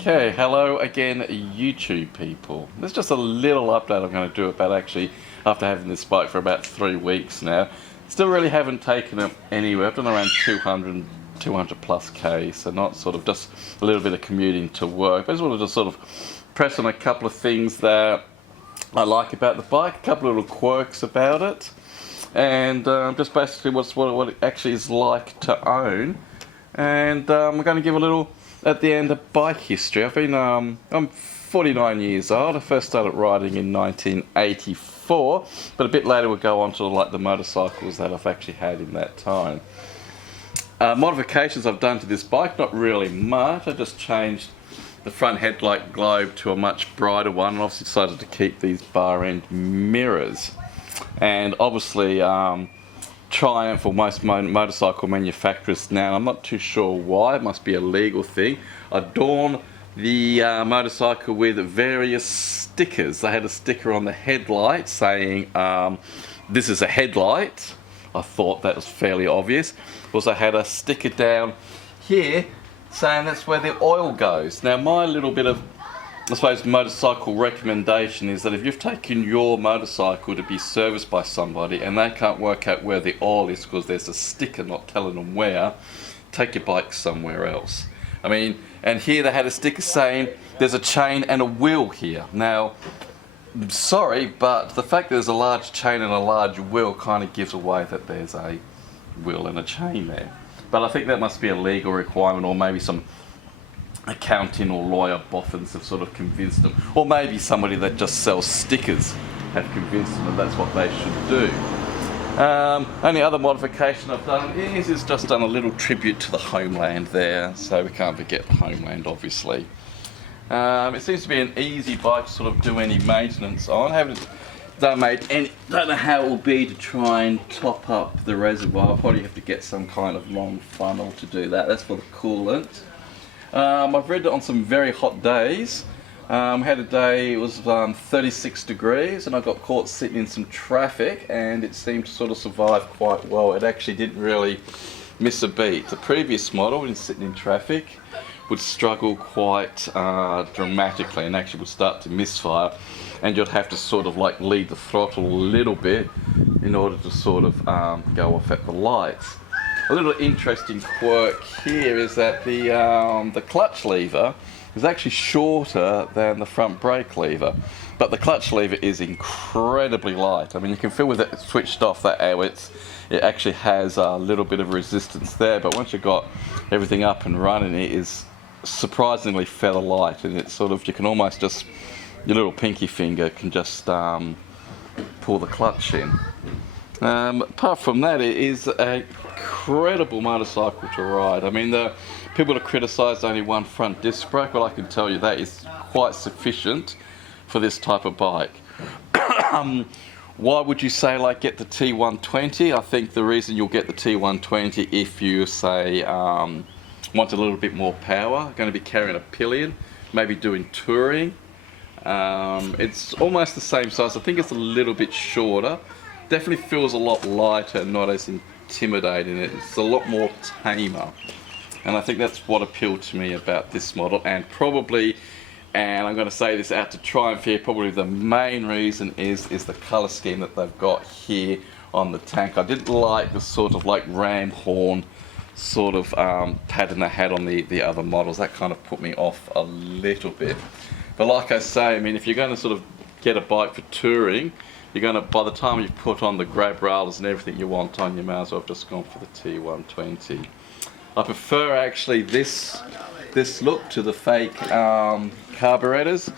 Okay, hello again YouTube people. There's just a little update I'm going to do about actually after having this bike for about 3 weeks now. Still really haven't taken it anywhere. I've done around 200 plus K, so not sort of just a little bit of commuting to work. I just wanted to sort of press on a couple of things that I like about the bike, a couple of little quirks about it, and just basically what it actually is like to own. And I'm going to give a little, at the end, a bike history. I'm 49 years old. I first started riding in 1984, but a bit later we'll go on to like the motorcycles that I've actually had in that time. Modifications I've done to this bike, not really much. I just changed the front headlight globe to a much brighter one, and obviously decided to keep these bar end mirrors. And obviously Triumph, or most motorcycle manufacturers now, I'm not too sure why, it must be a legal thing, adorn the motorcycle with various stickers. They had a sticker on the headlight saying this is a headlight. I thought that was fairly obvious. Also had a sticker down here saying that's where the oil goes. Now my little bit of, I suppose, motorcycle recommendation is that if you've taken your motorcycle to be serviced by somebody and they can't work out where the oil is because there's a sticker not telling them where, take your bike somewhere else. I mean, and here they had a sticker saying there's a chain and a wheel here. Now, I'm sorry, but the fact that there's a large chain and a large wheel kind of gives away that there's a wheel and a chain there. But I think that must be a legal requirement, or maybe some accounting or lawyer boffins have sort of convinced them, or maybe somebody that just sells stickers have convinced them that that's what they should do. Only other modification I've done is just done a little tribute to the homeland there, so we can't forget the homeland obviously. It seems to be an easy bike to sort of do any maintenance on. Don't know how it will be to try and top up the reservoir. I'll probably have to get some kind of long funnel to do that. That's for the coolant. I've ridden it on some very hot days. Had a day, it was 36 degrees, and I got caught sitting in some traffic, and it seemed to sort of survive quite well. It actually didn't really miss a beat. The previous model, when sitting in traffic, would struggle quite dramatically and actually would start to misfire, and you'd have to sort of like lead the throttle a little bit in order to sort of go off at the lights. A little interesting quirk here is that the clutch lever is actually shorter than the front brake lever, but the clutch lever is incredibly light. I mean, you can feel with it switched off that it actually has a little bit of resistance there, but once you've got everything up and running, it is surprisingly feather light, and it's sort of, you can almost just, your little pinky finger can just pull the clutch in. Apart from that, it is an incredible motorcycle to ride. I mean, the people have criticised only one front disc brake, but I can tell you that is quite sufficient for this type of bike. Why would you say like get the T120? I think the reason you'll get the T120 if you say want a little bit more power, going to be carrying a pillion, maybe doing touring. It's almost the same size. I think it's a little bit shorter. Definitely feels a lot lighter and not as intimidating. It's a lot more tamer. And I think that's what appealed to me about this model, and probably, and I'm going to say this out to Triumph here, probably the main reason is the colour scheme that they've got here on the tank. I didn't like the sort of like ram horn sort of pattern they had on the other models. That kind of put me off a little bit. But like I say, I mean, if you're going to sort of get a bike for touring, you're going to, by the time you've put on the grab rails and everything you want on, you may as well have just gone for the T120. I prefer actually this look to the fake carburetors,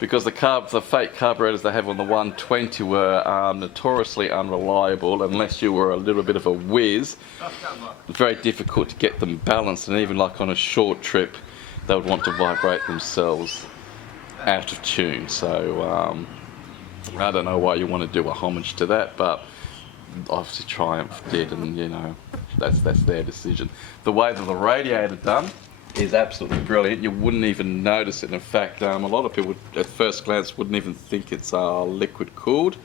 because the fake carburetors they have on the 120 were notoriously unreliable unless you were a little bit of a whiz. It's very difficult to get them balanced, and even like on a short trip they would want to vibrate themselves out of tune. So I don't know why you want to do a homage to that, but obviously Triumph did, and you know, that's their decision. The way that the radiator done is absolutely brilliant. You wouldn't even notice it. In fact, a lot of people at first glance wouldn't even think it's liquid cooled,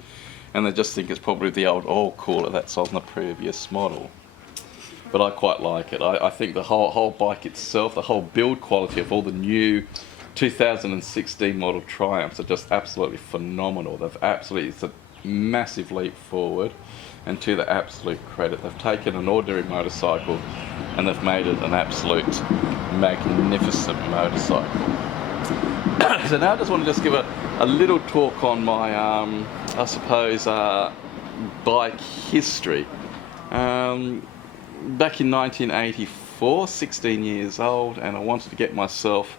and they just think it's probably the old oil cooler that's on the previous model. But I quite like it. I think the whole bike itself, the whole build quality of all the new 2016 model Triumphs are just absolutely phenomenal. It's a massive leap forward, and to the absolute credit, they've taken an ordinary motorcycle and they've made it an absolute magnificent motorcycle. So now I just want to give a little talk on my, I suppose, bike history. Back in 1984, 16 years old, and I wanted to get myself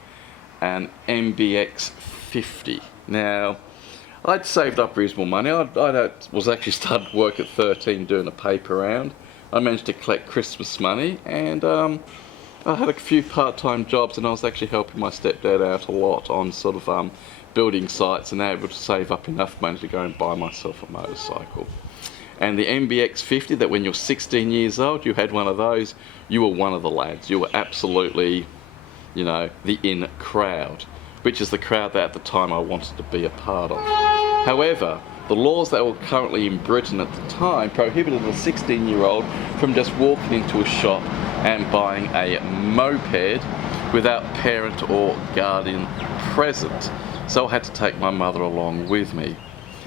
an MBX 50. Now, I'd saved up reasonable money. I was actually started work at 13 doing a paper round. I managed to collect Christmas money, and I had a few part-time jobs, and I was actually helping my stepdad out a lot on sort of building sites, and able to save up enough money to go and buy myself a motorcycle. And the MBX 50, that when you're 16 years old, you had one of those, you were one of the lads. You were absolutely, you know, the in crowd, which is the crowd that at the time I wanted to be a part of. However, the laws that were currently in Britain at the time prohibited a 16-year-old from just walking into a shop and buying a moped without parent or guardian present. So I had to take my mother along with me.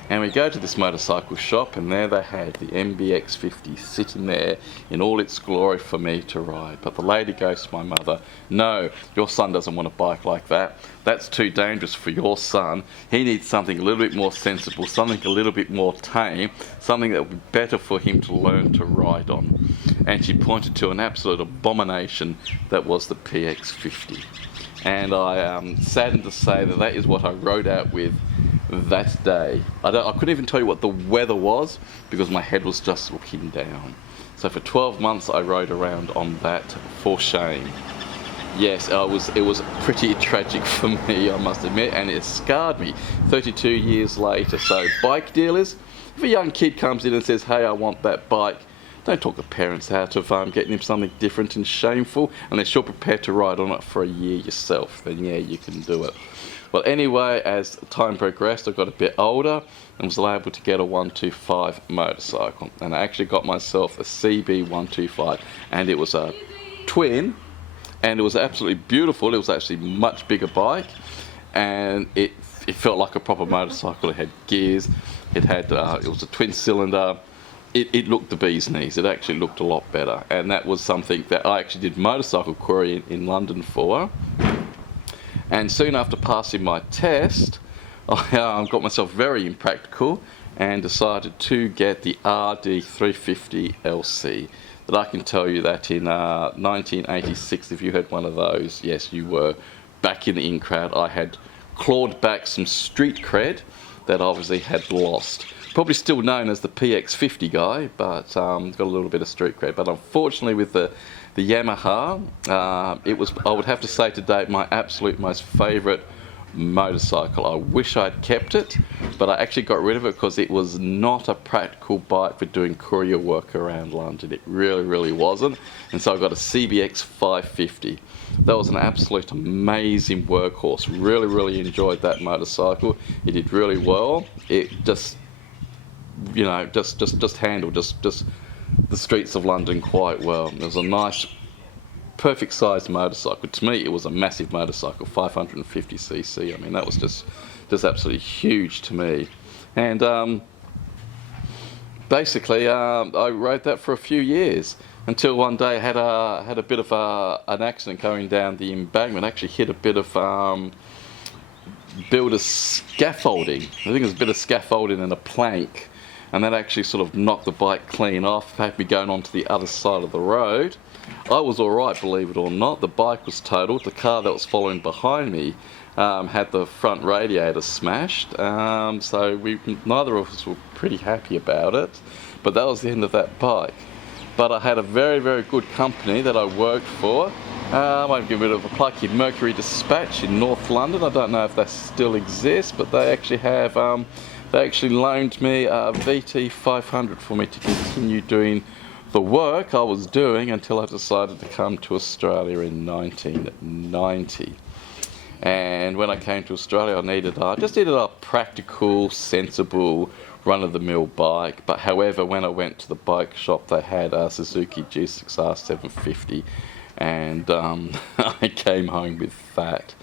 And we go to this motorcycle shop, and there they had the MBX 50 sitting there in all its glory for me to ride. But the lady goes to my mother, "No, your son doesn't want a bike like that. That's too dangerous for your son. He needs something a little bit more sensible, something a little bit more tame, something that would be better for him to learn to ride on." And she pointed to an absolute abomination that was the PX 50. And I am saddened to say that that is what I rode out with that day. I couldn't even tell you what the weather was, because my head was just looking down. So for 12 months I rode around on that for shame. Yes, it was pretty tragic for me, I must admit, and it scarred me 32 years later. So bike dealers, if a young kid comes in and says, "Hey, I want that bike," don't talk the parents out of getting him something different and shameful, unless you're prepared to ride on it for a year yourself. Then yeah, you can do it. Well, anyway, as time progressed, I got a bit older and was able to get a 125 motorcycle. And I actually got myself a CB 125, and it was a twin, and it was absolutely beautiful. It was actually a much bigger bike, and it felt like a proper motorcycle. It had gears, it was a twin cylinder. It looked the bee's knees. It actually looked a lot better, and that was something that I actually did motorcycle query in London for. And soon after passing my test, I got myself very impractical and decided to get the RD 350 LC. That I can tell you that in 1986, if you had one of those, yes, you were back in the in crowd. I had clawed back some street cred that I obviously had lost. Probably still known as the PX 50 guy, but got a little bit of street cred. But unfortunately, with the Yamaha, I would have to say today, my absolute most favourite motorcycle. I wish I'd kept it, but I actually got rid of it because it was not a practical bike for doing courier work around London. It really, really wasn't. And so I got a CBX 550. That was an absolute amazing workhorse. Really, really enjoyed that motorcycle. It did really well. It just, you know, just handled the streets of London quite well. It was a nice, perfect sized motorcycle. To me, it was a massive motorcycle, 550cc. I mean, that was just absolutely huge to me. And basically, I rode that for a few years until one day I had a bit of an accident going down the embankment. I actually hit a bit of builder's scaffolding. I think it was a bit of scaffolding and a plank. And that actually sort of knocked the bike clean off, had me going onto the other side of the road. I was alright, believe it or not. The bike was totaled. The car that was following behind me had the front radiator smashed. So neither of us were pretty happy about it. But that was the end of that bike. But I had a very, very good company that I worked for. I give it a plug here, Mercury Dispatch in North London. I don't know if that still exists, but they actually have... They actually loaned me a VT 500 for me to continue doing the work I was doing until I decided to come to Australia in 1990. And when I came to Australia, I just needed a practical, sensible, run-of-the-mill bike. But however, when I went to the bike shop, they had a Suzuki GSXR750, and I came home with that.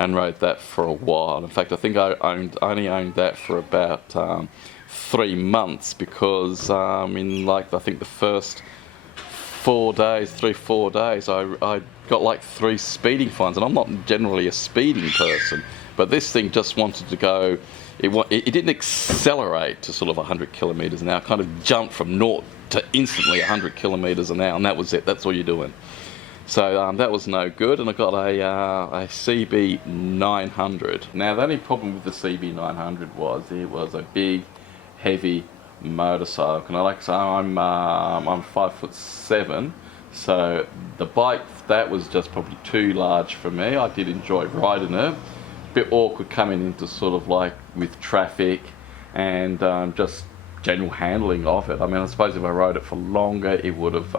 and rode that for a while. In fact, I think I only owned that for about 3 months, because in like, I think the first 4 days, 3-4 days, I got like 3 speeding fines, and I'm not generally a speeding person, but this thing just wanted to go. It didn't accelerate to sort of 100 kilometers an hour. It kind of jumped from 0 to instantly 100 kilometers an hour, and that was it. That's all you're doing. So that was no good, and I got a CB900. Now the only problem with the CB900 was it was a big, heavy motorcycle, and like I say, I'm 5'7", so the bike, that was just probably too large for me. I did enjoy riding it. Bit awkward coming into sort of like with traffic and just general handling of it. I mean, I suppose if I rode it for longer, it would have,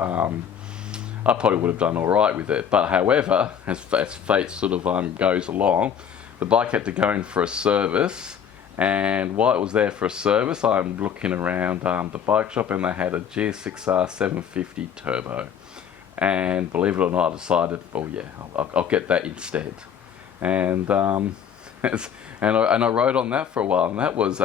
I probably would have done all right with it. But however, as fate sort of goes along, the bike had to go in for a service. And while it was there for a service, I'm looking around the bike shop, and they had a GSXR750 Turbo. And believe it or not, I decided, oh yeah, I'll get that instead. And and I rode on that for a while, and that was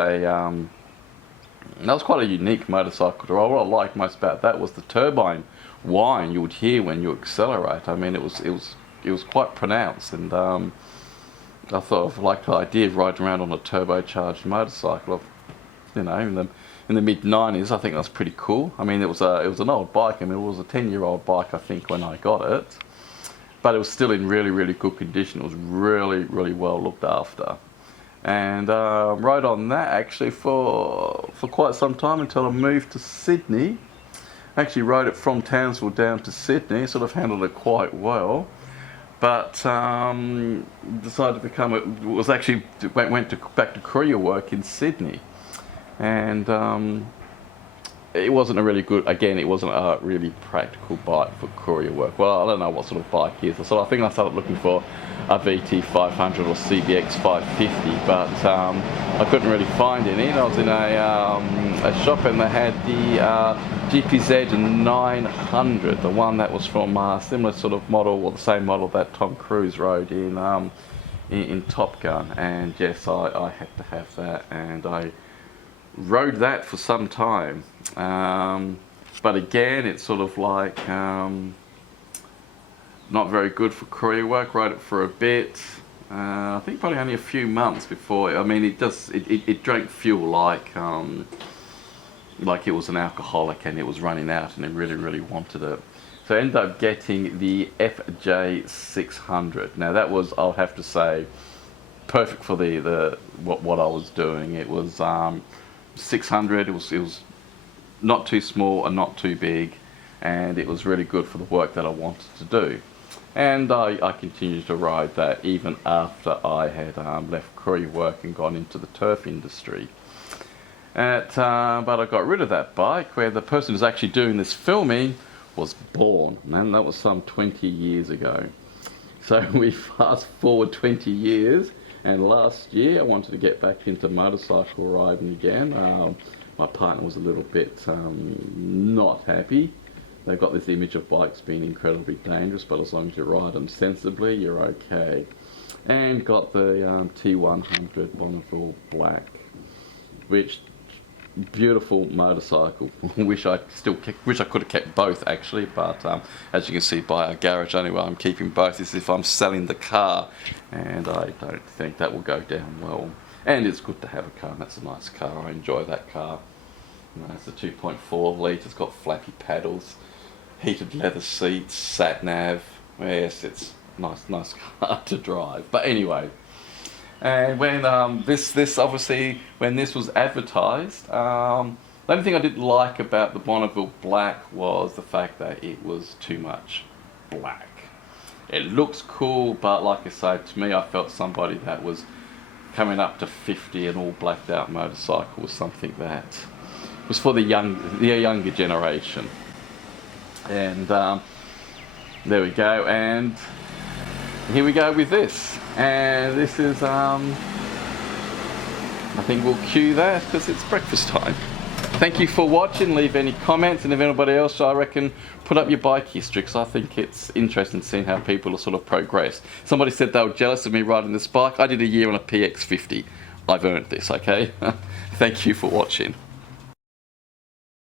quite a unique motorcycle to ride. What I liked most about that was the turbine whine you would hear when you accelerate. I mean, it was quite pronounced, and I thought I liked the idea of riding around on a turbocharged motorcycle. You know, in the mid-90s, I think that's pretty cool. I mean, it was an old bike. I mean, it was a 10-year-old bike, I think, when I got it, but it was still in really, really good condition. It was really, really well looked after, and rode on that actually for quite some time until I moved to Sydney. I actually rode it from Townsville down to Sydney. Sort of handled it quite well. But decided to become went back to courier work in Sydney, and it wasn't a really good. Again, it wasn't a really practical bike for courier work. Well, I don't know what sort of bike it is. So I think I started looking for a VT500 or CBX550, but I couldn't really find any. And I was in a shop, and they had the GPZ 900, the one that was from a similar sort of model, or the same model that Tom Cruise rode in Top Gun. And yes, I had to have that, and I rode that for some time. But again, it's sort of like not very good for courier work. Rode it for a bit. I think probably only a few months before. I mean, it drank fuel like it was an alcoholic, and it was running out, and it really, really wanted it. So I ended up getting the FJ600. Now that was, I'll have to say, perfect for what I was doing. It was 600. It was not too small and not too big, and it was really good for the work that I wanted to do. And I continued to ride that even after I had left courier work and gone into the turf industry. But I got rid of that bike, where the person who's actually doing this filming was born, and that was some 20 years ago. So we fast forward 20 years, and last year I wanted to get back into motorcycle riding again. My partner was a little bit not happy. They've got this image of bikes being incredibly dangerous, but as long as you ride them sensibly, you're okay. And got the T100 Bonneville Black, which beautiful motorcycle. wish I could have kept both actually, but as you can see by our garage anyway, I'm keeping both as if I'm selling the car, and I don't think that will go down well. And it's good to have a car, and that's a nice car. I enjoy that car. You know, it's a 2.4 litre, it's got flappy paddles, heated leather seats, sat nav. Yes, it's nice car to drive. But anyway, and when this obviously, when this was advertised, the only thing I didn't like about the Bonneville Black was the fact that it was too much black. It looks cool, but like I say, to me, I felt somebody that was coming up to 50 and all blacked out motorcycle was something that was for the younger generation. And there we go, and here we go with this. And this is I think we'll cue that because it's breakfast time. Thank you for watching. Leave any comments, and if anybody else, I reckon, put up your bike history, because I think it's interesting seeing how people are sort of progressed. Somebody said they were jealous of me riding this bike. I did a year on a PX50. I've earned this, okay? Thank you for watching.